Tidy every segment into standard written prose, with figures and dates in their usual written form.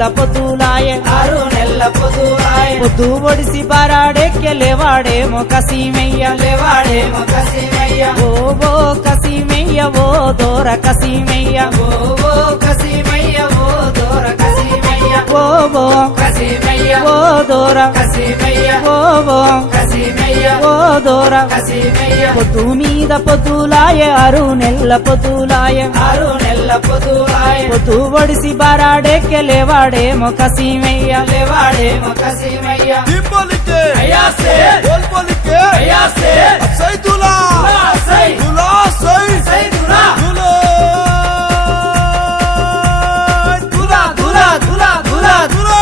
నెల్ల పొద్దులాయే 6 నెలల పొదువాయే పొద్దు ఒడిసి బారాడెక్కె లేవాడేమో కసీమయ్య లేవాడేమో కసిమయ్య ఓ కసీమయ్య ఓ దోర కసీమయ్య ఓ కసిమయ్య ఓ దోర కసిమయ్య ఓ కసిమయ్య ఓ దోర కసిమయ్య ఓ కసిమయ్య ఓ దోర కసిమయ్య పొద్దు మీద పొద్దులాయే 6 నెల్ల పొద్దులాయే 6 నెలల పొదువాయే పొద్దు ఒడిసి బారాడెక్కె లేవాడేమో కసీమయ్య లేవాడేమో కసిమయ్య దింపలికే అయాసే గోల్పలికే అయాసే సైదులా సై దులా సై సైదులా దులా దులా దులా దులా దులా దులా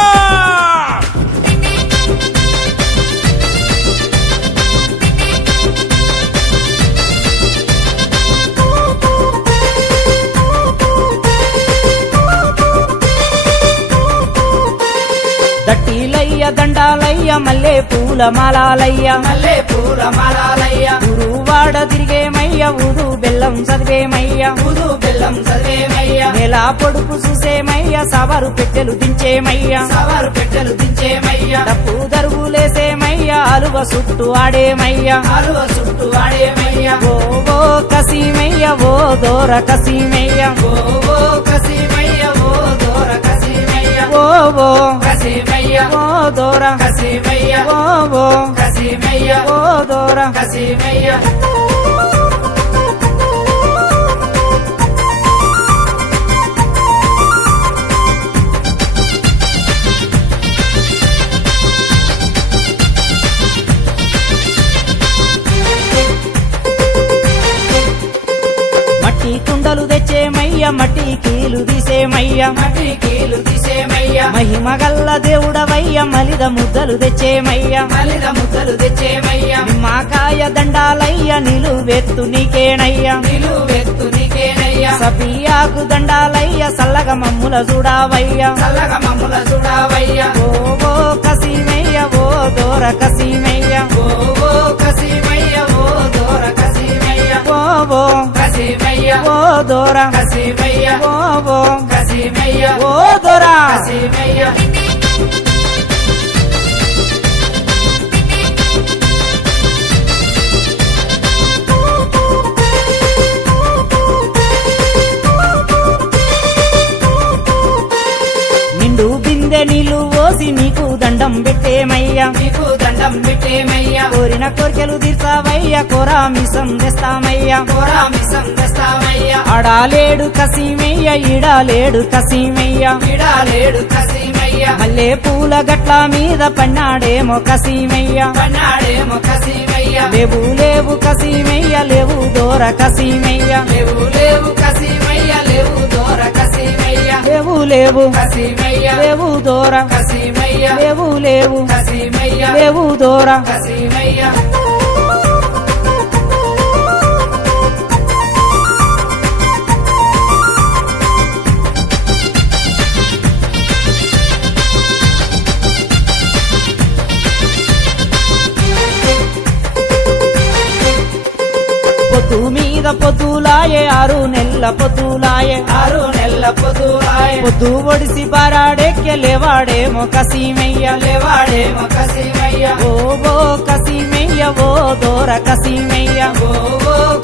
దట్టిలయ్య దండాలయ్య మల్లె పూల మాలాలయ్య మల్లె పూల మాలాలయ్య గురువాడ తిరిగేమయ్య ఊదు బెల్లం చదివేమయ్య ఊదు బెల్లం చదివేమయ్య నెల పొడుపు చూసేమయ్య సవరు పెట్టెలు దించేమయ్య సవారు పెట్టెలు దించేమయ్య డప్పు దరువులేసేమయ్య అలువ చుట్టూ ఆడేమయ్య అలువ చుట్టూ ఆడేమయ్య ఓ కసీమయ్య ఓ దోర కసీమయ్య ఓ కసిమయ్య ఓ దోర కసిమయ్య ఓ కసిమయ్య ఓ దోర కసిమయ్య ఓ కసిమయ్య ఓ దోర కసిమయ్య మట్టి కుండలు తెచ్చేమయ్య మట్టి కీలు తీసేమయ్య మట్టి కీలు తీసేమయ్య మహిమ గల్ల దేవుడవయ్య మలిద ముద్దలు తెచ్చేమయ్య మలిద ముద్దలు తెచ్చేమయ్య నిమ్మకాయ దండాలయ్య నిలువెత్తు నీకేనయ్య నిలువెత్తు నీకేనయ్య సపియాకు దండాలయ్య సల్లగ మమ్ముల చూడావయ్య చల్లగా మమ్ముల చూడావయ్య ఓ కసీమయ్య ఓ దోర కసీమయ్య ఓ కసిమయ్య ఓ దోర కసిమయ్య ఓ కసిమయ్య ఓ దోర కసిమయ్య ఓ కసిమయ్య ఓ దోర కసిమయ్య నిండు బిందె నీళ్లు పోసి నీకు దండం పెట్టేమయ్య నీకు దండం పెట్టేమయ్య కోరిన కోరికలు తీర్చావయ్య కోరా మిసం తెస్తామయ్య కోరామిసం తెస్తామయ్య ఆడాలేడు కసీమయ్య ఈడాలేడు కసీమయ్య విడాలేడు కసిమయ్య మల్లె పూల గట్ల మీద పన్నాడేమో కసీమయ్య పన్నాడేమో కసిమయ్య లేవు లేవు కసీమయ్య లేవు దోర కసీమయ్య లేవు లేవు కసిమయ్య లేవు దోర కసిమయ్య లేవు లేవు కసిమయ్య లేవు దోర కసిమయ్య లేవు లేవు కసిమయ్య లేవు దోర కసిమయ్య పొద్దు మీద పొద్దులాయే 6 నెల్ల పొద్దులాయే 6 నెలల పొదువాయే పొద్దు ఒడిసి బారాడెక్కె లేవాడేమో కసీమయ్య లేవాడేమో కసిమయ్య ఓ కసీమయ్య ఓ దోర కసీమయ్య ఓ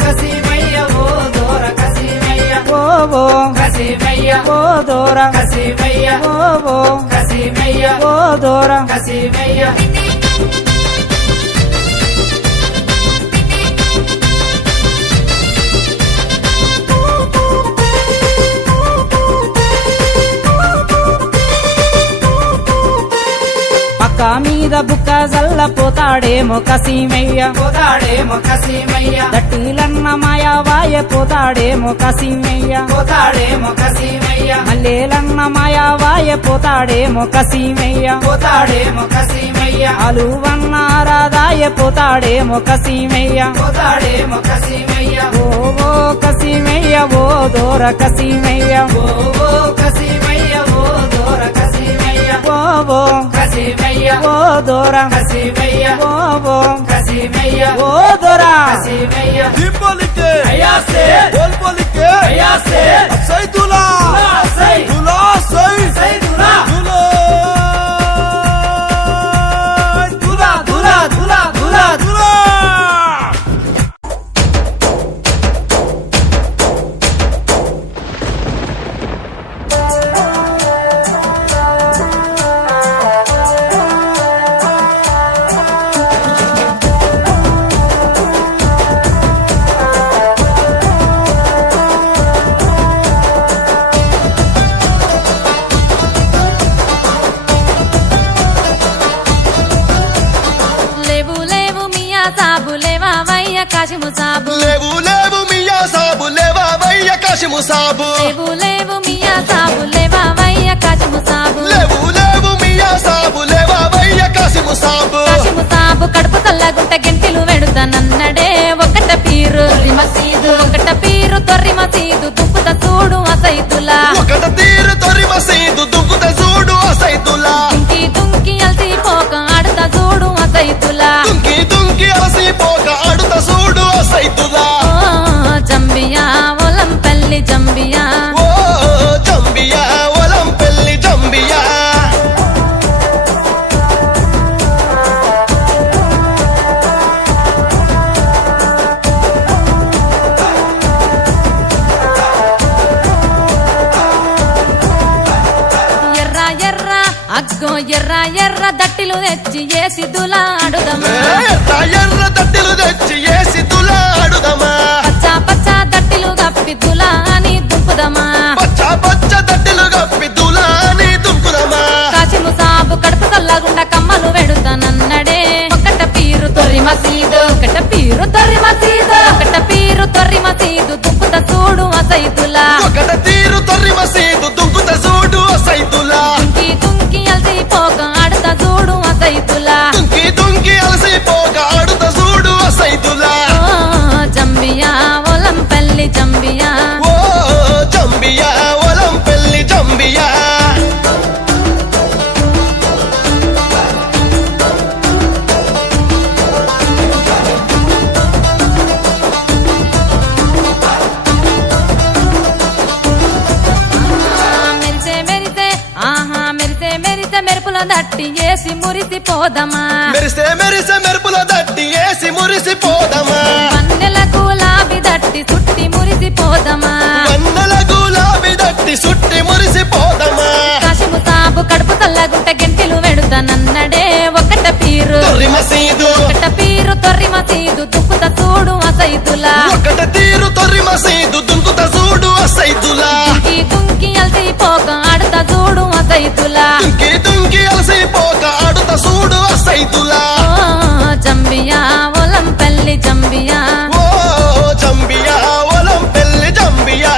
కసిమయ్య ఓ దోర కసిమయ్య ఓ కసిమయ్య ఓ దోర కసిమయ్య ఓ కసిమయ్య ఓ దోర కసిమయ్య పక్క మీద బుక్క జల్ల పోతాడేమో కసీమయ్య పోతాడేమో కసిమయ్య దట్టిలన్న మాయావాయ పోతాడేమో కసీమయ్య పోతాడేమో కసిమయ్య మల్లేలన్న మాయావాయ పోతాడేమో కసీమయ్య పోతాడేమో కసిమయ్య అలువన్న ఆరాదాయ పోతాడేమో కసీమయ్య పోతాడేమో కసిమయ్య ఓ కసీమయ్య ఓ దోర కసీమయ్య ఓ కసిమయ్య ఓ దోర కసిమయ్య ఓ కసిమయ్య ఓ దోర కసిమయ్య ఓ కసిమయ్య ఓ దోర కసిమయ్య దింపలికే అయాసే గోల్పలికే అయాసే సైదులా సై దులా సై సైదులా దులా కాశిము సాబు లేవు లేవు మియా సాబు లేవావయ్య కాశిము సాబు లేవు లేవు మియా సాబు లేవావయ్య కాశిము సాబు లేవు లేవు మియా సాబు లేవావయ్య కాశిము సాబు కాశిము సాబు కడుపు చల్లగుంట గెంటిలు వెడుతానన్నడే ఒకట పీరు మసీదు ఒకట పీరు తొర్రి మసీదు దుక్కుత చూడు అసైతులా ఒకట తీరు తొరి మసీదు దుక్కుత చూడు అసైతులా దుంకి దుంకి అలసిపోక ఆడుత చూడు అసైతులా దుంకి దుంకి అలసిపోక ఆడుత చూడు అసైతులా ఓ జంబియా ఒలంపల్లి జంబియా ఓ జంబియా ఒలం పెళ్లి జంబియా ఎర్ర ఎర్ర అగ్గో ఎర్ర ఎర్ర దట్టిలు తెచ్చి ఏసి దులాడుదమా ఎర్ర ఎర్ర తట్టిలు తెచ్చి ఏసి తులాడుదమా పచ్చ పచ్చ దట్టిలు గప్పి దులా అని దుంపుదమా పచ్చ పచ్చ తట్టిలు గప్పి తులాని దుంకుదమా కాశిము సాబు కడుపు చల్లగుండ కమ్మలు వెడుతానన్నడే ఒకట పీరు తొర్రి మసీదు ఒకట పీరు తొర్రి మసీదు ఒకట పీరు తొర్రి మసీదు దుంపుత చూడు అసైతులా ఒకట తీరు తొర్రి మసీదు దుంకుత చూడు అసైతులా దుంకి దుంకి అలసిపోక ఆడుత చూడు అసైతులా దుంకి దుంకి అలసిపోక ఆడుత చూడు అసైతులా ఓ జంబియా ఒలంపల్లి జంబియా ఓ జంబియా ఒలం పెళ్లి జంబియా మెరిసే మెరిసే ఆహా మెరిసే మెరిసే మెరుపుల దట్టి ఏసి మురిసిపోదమా మెరిసే మెరిసే మెరుపుల దట్టి ఏసి మురిసిపోదమా వన్నెల గులాబీ దట్టి చుట్టి మురిసిపోదమా వన్నెల గులాబీ దట్టి సుట్టి మురిసిపోదమా కాశిము సాబు కడుపు చల్లగుంట గెంటిలు వెడుతానన్నడే ఒకట పీరు తొర్రి మసీదు ఒకట పీరు తొర్రి మసీదు దుక్కుత చూడు అసైతులా ఒకట తీరు తొర్రి మసీదు దుంకుత చూడు అసైతులా దుంకి దుంకి అలసిపోక ఆడుత చూడు అసైతులా దుంకి దుంకి అలసిపోక ఆడుత చూడు అసైతులా ఓ జంబియా ఒలంపల్లి జంబియా ఓ జంబియా ఒలం పెళ్లి జంబియా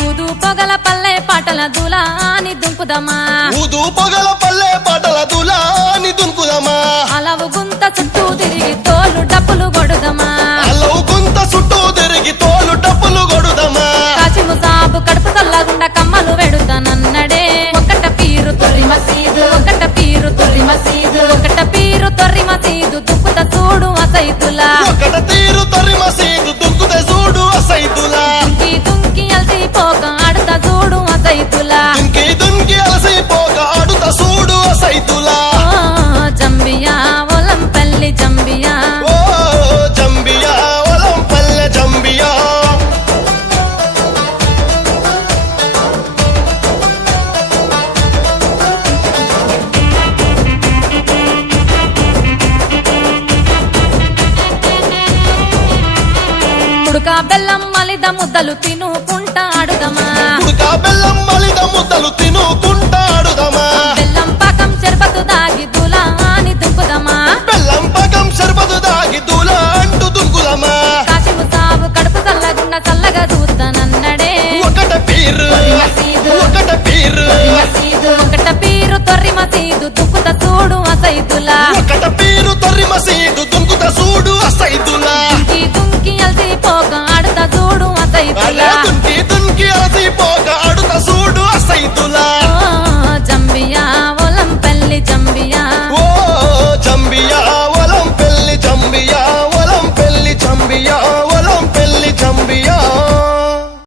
ఊదు పొగల పల్లె పాటల దులా అని దుంపుదమా ఊదు పొగల పల్లె పాటల దులాని దుంకుదమా అలవు గుంత చుట్టూ తిరిగి తోలు డప్పులు కొడుదమా అల్లవు గుంత చుట్టూ తిరిగి తోలు డప్పులు కొడుదమా కాశిము సాబు కడుపు చల్లగుండ కమ్మలు వెడుతానన్నడే ఒకట పీరు తొర్రి మసీదు ఒకట పీరు తొర్రి మసీదు ఒకట పీరు తొర్రి మసీదు దుక్కుత చూడు అసైతులా ఒకట తీరు తొర్రి మసీదు దుంకుత చూడు అసైతులా దుంకి దుంకి అలసిపోక ఆడుత చూడు అసైతులా దుంకి దుంకి అలసిపోక ఆడుత చూడు అసైతులా ఓ జంబియా ఒలంపల్లి జంబియా ఓ జంబియా ఒలం పల్లె జంబియా ఉడక బెల్లం మలిద ముద్దలు తినుకుంటా ఆడుదమా ఉడక బెల్లం మలిద ముద్దలు తినుకుంటాడుదమా బెల్లం పాకం చెరుపతు దాగి దులా అని దుంకుదమా బెల్లం పగం షర్బతు దాగి దూల అంటూ దుంకుదమా కాశిము సాబు కడుపు చల్లగుండ చల్లగా చూస్తానన్నడే ఒకట పీరు ఒకట పీరు ఒకట పీరు తొర్రి మసీదు దుక్కుత చూడు అసైతులా ఒకట పీరు తొర్రి మసీదు